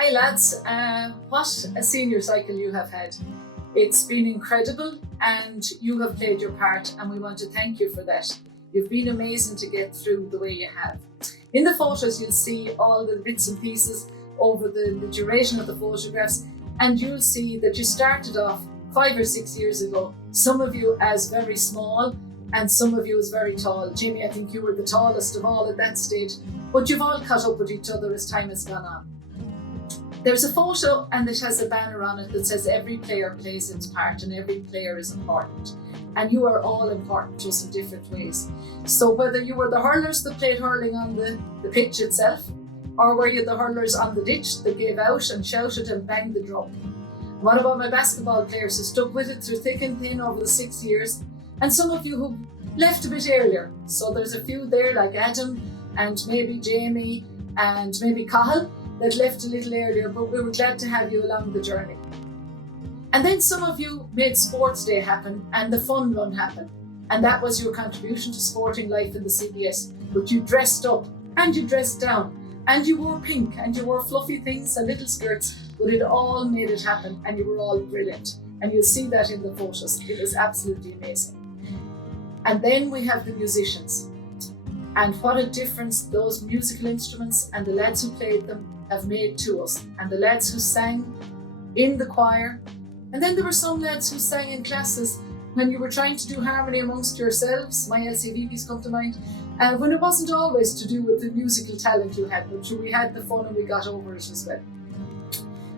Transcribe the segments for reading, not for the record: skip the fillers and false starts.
Hi lads, what a senior cycle you have had. It's been incredible and you have played your part and we want to thank you for that. You've been amazing to get through the way you have. In the photos you'll see all the bits and pieces over the duration of the photographs, and you'll see that you started off 5 or 6 years ago, some of you as very small and some of you as very tall. Jamie, I think you were the tallest of all at that stage, but you've all caught up with each other as time has gone on. There's a photo and it has a banner on it that says every player plays its part and every player is important. And you are all important to us in different ways. So whether you were the hurlers that played hurling on the pitch itself, or were you the hurlers on the ditch that gave out and shouted and banged the drum. What about my basketball players who stuck with it through thick and thin over the 6 years? And some of you who left a bit earlier. So there's a few there like Adam and maybe Jamie and maybe Cahill that left a little earlier, but we were glad to have you along the journey. And then some of you made Sports Day happen and the fun run happen. And that was your contribution to sporting life in the CBS. But you dressed up and you dressed down and you wore pink and you wore fluffy things and little skirts, but it all made it happen and you were all brilliant. And you'll see that in the photos. It was absolutely amazing. And then we have the musicians. And what a difference those musical instruments and the lads who played them have made to us, and the lads who sang in the choir. And then there were some lads who sang in classes when you were trying to do harmony amongst yourselves. My LCVPs come to mind. And when it wasn't always to do with the musical talent you had, but we had the fun and we got over it as well.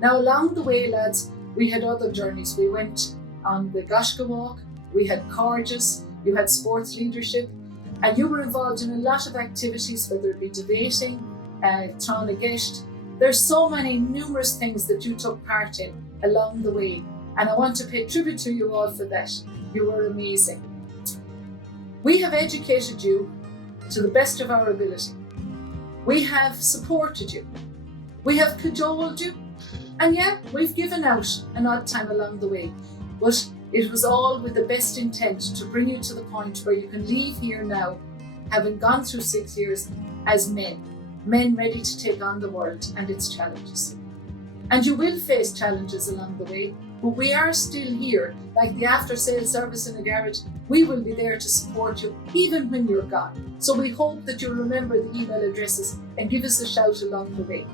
Now along the way, lads, we had other journeys. We went on the Goshka walk, we had Corges, you had sports leadership, and you were involved in a lot of activities, whether it be debating, Tána Gist. There's so many numerous things that you took part in along the way, and I want to pay tribute to you all for that. You were amazing. We have educated you to the best of our ability. We have supported you. We have cajoled you, and yeah, we've given out an odd time along the way, but it was all with the best intent to bring you to the point where you can leave here now, having gone through 6 years as men ready to take on the world and its challenges. And you will face challenges along the way, but we are still here, like the after-sales service in a garage. We will be there to support you even when you're gone. So we hope that you'll remember the email addresses and give us a shout along the way.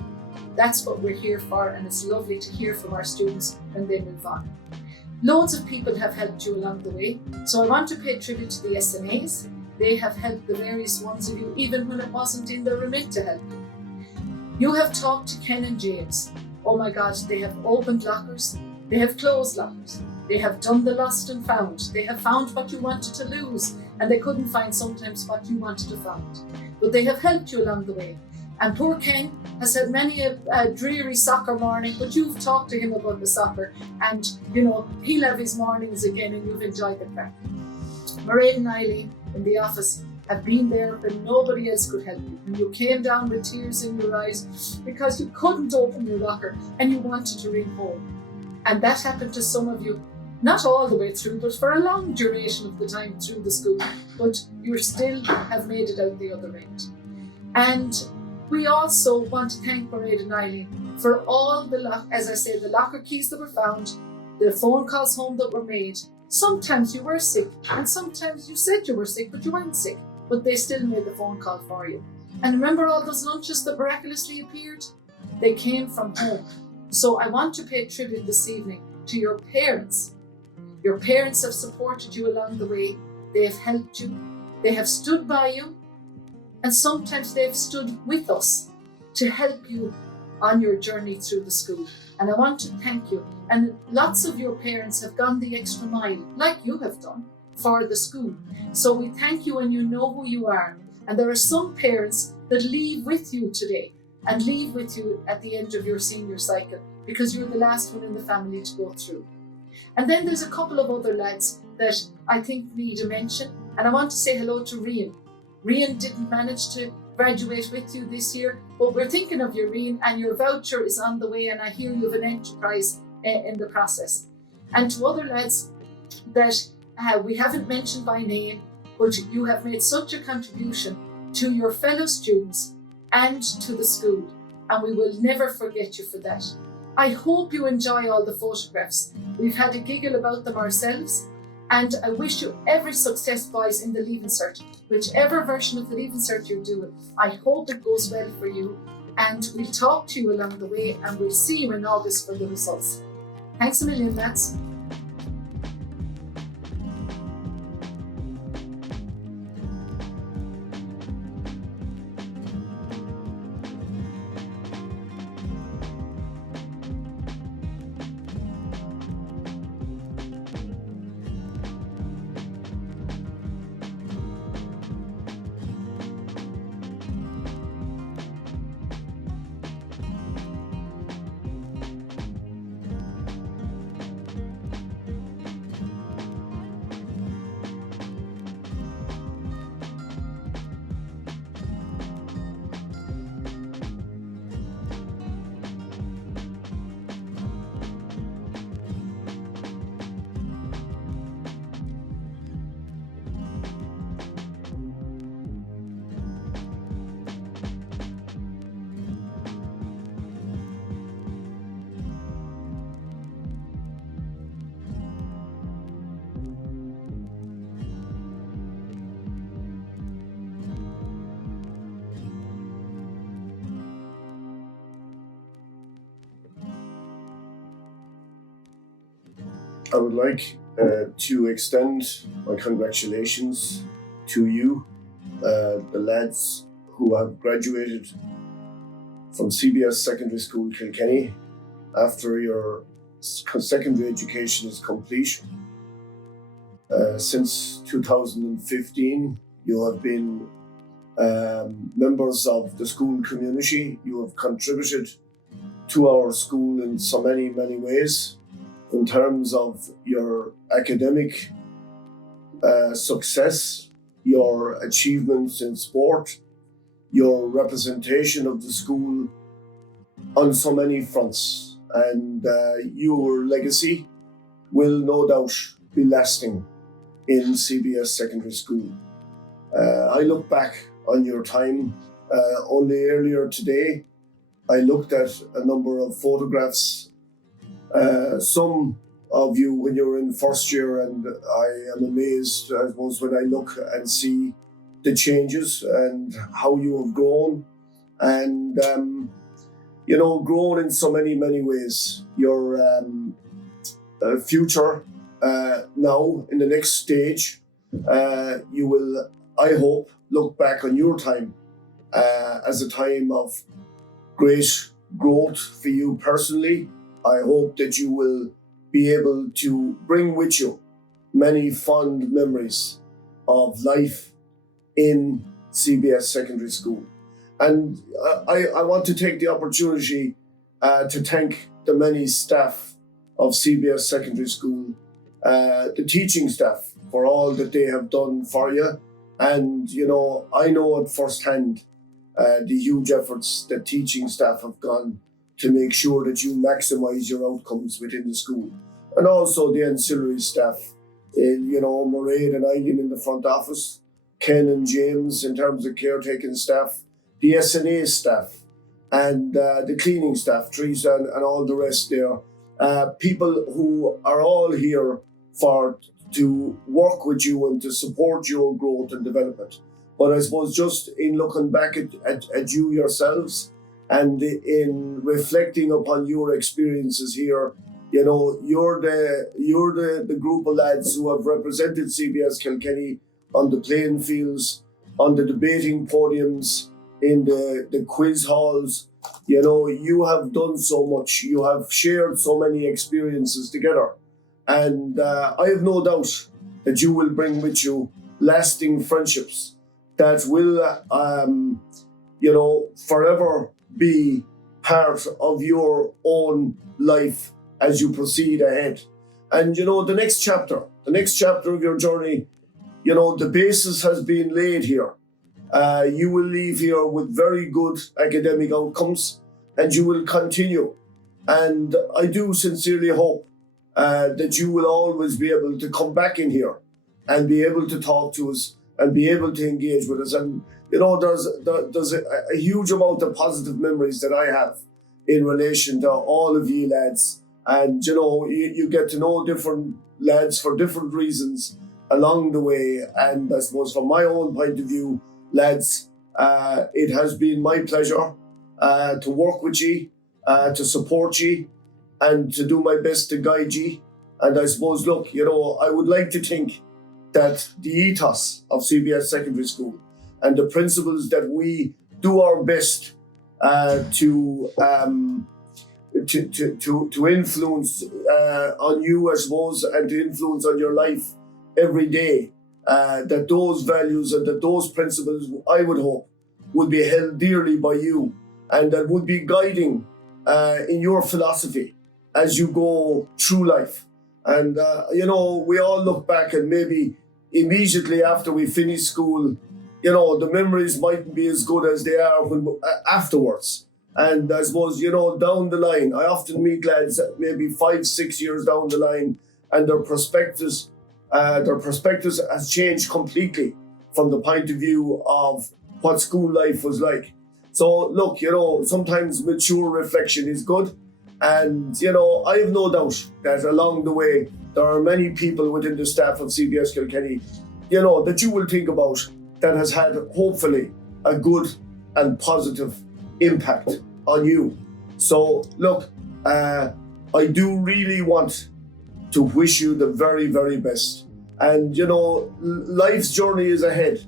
That's what we're here for, and it's lovely to hear from our students when they move on. Loads of people have helped you along the way, so I want to pay tribute to the SNAs. They have helped the various ones of you, even when it wasn't in their remit to help you. You have talked to Ken and James. Oh my God, they have opened lockers, they have closed lockers, they have done the lost and found, they have found what you wanted to lose, and they couldn't find sometimes what you wanted to find. But they have helped you along the way. And poor Ken has had many a dreary soccer morning, but you've talked to him about the soccer, and you know, he'll have his mornings again and you've enjoyed it back. Mairead and Eileen in the office have been there when nobody else could help you. And you came down with tears in your eyes because you couldn't open your locker and you wanted to ring home. And that happened to some of you, not all the way through, but for a long duration of the time through the school, but you still have made it out the other end. And we also want to thank Mairead and Eileen for all the locker keys that were found, the phone calls home that were made. Sometimes you were sick, and sometimes you said you were sick, but you weren't sick, but they still made the phone call for you. And remember all those lunches that miraculously appeared? They came from home. So I want to pay tribute this evening to your parents. Your parents have supported you along the way. They have helped you. They have stood by you. And sometimes they've stood with us to help you on your journey through the school. And I want to thank you. And lots of your parents have gone the extra mile, like you have done, for the school. So we thank you, and you know who you are. And there are some parents that leave with you today and leave with you at the end of your senior cycle because you're the last one in the family to go through. And then there's a couple of other lads that I think need a mention. And I want to say hello to Rian. Rian didn't manage to graduate with you this year, but we're thinking of you, Rian, and your voucher is on the way, and I hear you have an enterprise in the process. And to other lads that we haven't mentioned by name, but you have made such a contribution to your fellow students and to the school. and we will never forget you for that. I hope you enjoy all the photographs. We've had a giggle about them ourselves, and I wish you every success, boys, in the Leaving Cert. Whichever version of the Leaving Cert you're doing, I hope it goes well for you, and we'll talk to you along the way, and we'll see you in August for the results. Thanks a million, lads. I would like to extend my congratulations to you, the lads who have graduated from CBS Secondary School Kilkenny after your secondary education is complete. Since 2015, you have been members of the school community. You have contributed to our school in so many ways, in terms of your academic success, your achievements in sport, your representation of the school on so many fronts. And your legacy will no doubt be lasting in CBS Secondary School. I look back on your time only earlier today. I looked at a number of photographs, some of you when you were in first year, and I am amazed, I suppose, when I look and see the changes and how you have grown, and grown in so many ways. Your future now in the next stage, you will, I hope, look back on your time as a time of great growth for you personally. I hope that you will be able to bring with you many fond memories of life in CBS Secondary School. And I want to take the opportunity to thank the many staff of CBS Secondary School, the teaching staff, for all that they have done for you. And, I know at firsthand the huge efforts that teaching staff have gone to make sure that you maximize your outcomes within the school. And also the ancillary staff, Mairead and Eileen in the front office, Ken and James in terms of caretaking staff, the SNA staff, and the cleaning staff, Teresa and all the rest there. People who are all here to work with you and to support your growth and development. But I suppose just in looking back at you yourselves, and in reflecting upon your experiences here, you're the group of lads who have represented CBS Kilkenny on the playing fields, on the debating podiums, in the quiz halls. You have done so much. You have shared so many experiences together. And I have no doubt that you will bring with you lasting friendships that will, forever be part of your own life as you proceed ahead. And the next chapter of your journey, the basis has been laid here. You will leave here with very good academic outcomes, and you will continue. And I do sincerely hope that you will always be able to come back in here and be able to talk to us and be able to engage with us. And there's a huge amount of positive memories that I have in relation to all of you lads. And you get to know different lads for different reasons along the way. And I suppose from my own point of view, lads, it has been my pleasure to work with you, to support you, and to do my best to guide you. And I suppose, look, I would like to think that the ethos of CBS Secondary School and the principles that we do our best to influence on you, I suppose, and to influence on your life every day, that those values and that those principles, I would hope, would be held dearly by you, and that would be guiding in your philosophy as you go through life. And, we all look back and maybe immediately after we finish school, the memories mightn't be as good as they are afterwards. And I suppose, down the line, I often meet lads maybe 5-6 years down the line, and their perspectives has changed completely from the point of view of what school life was like. So look, sometimes mature reflection is good. And, I have no doubt that along the way, there are many people within the staff of CBS Kilkenny, that you will think about that has had, hopefully, a good and positive impact on you. So, look, I do really want to wish you the very, very best. And, life's journey is ahead.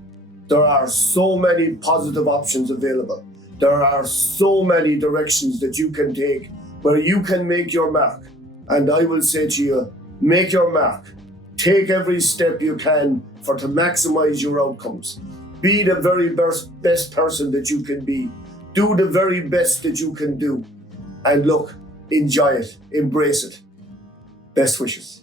There are so many positive options available. There are so many directions that you can take where you can make your mark. And I will say to you, make your mark. Take every step you can to maximize your outcomes. Be the very best person that you can be. Do the very best that you can do. And look, enjoy it, embrace it. Best wishes.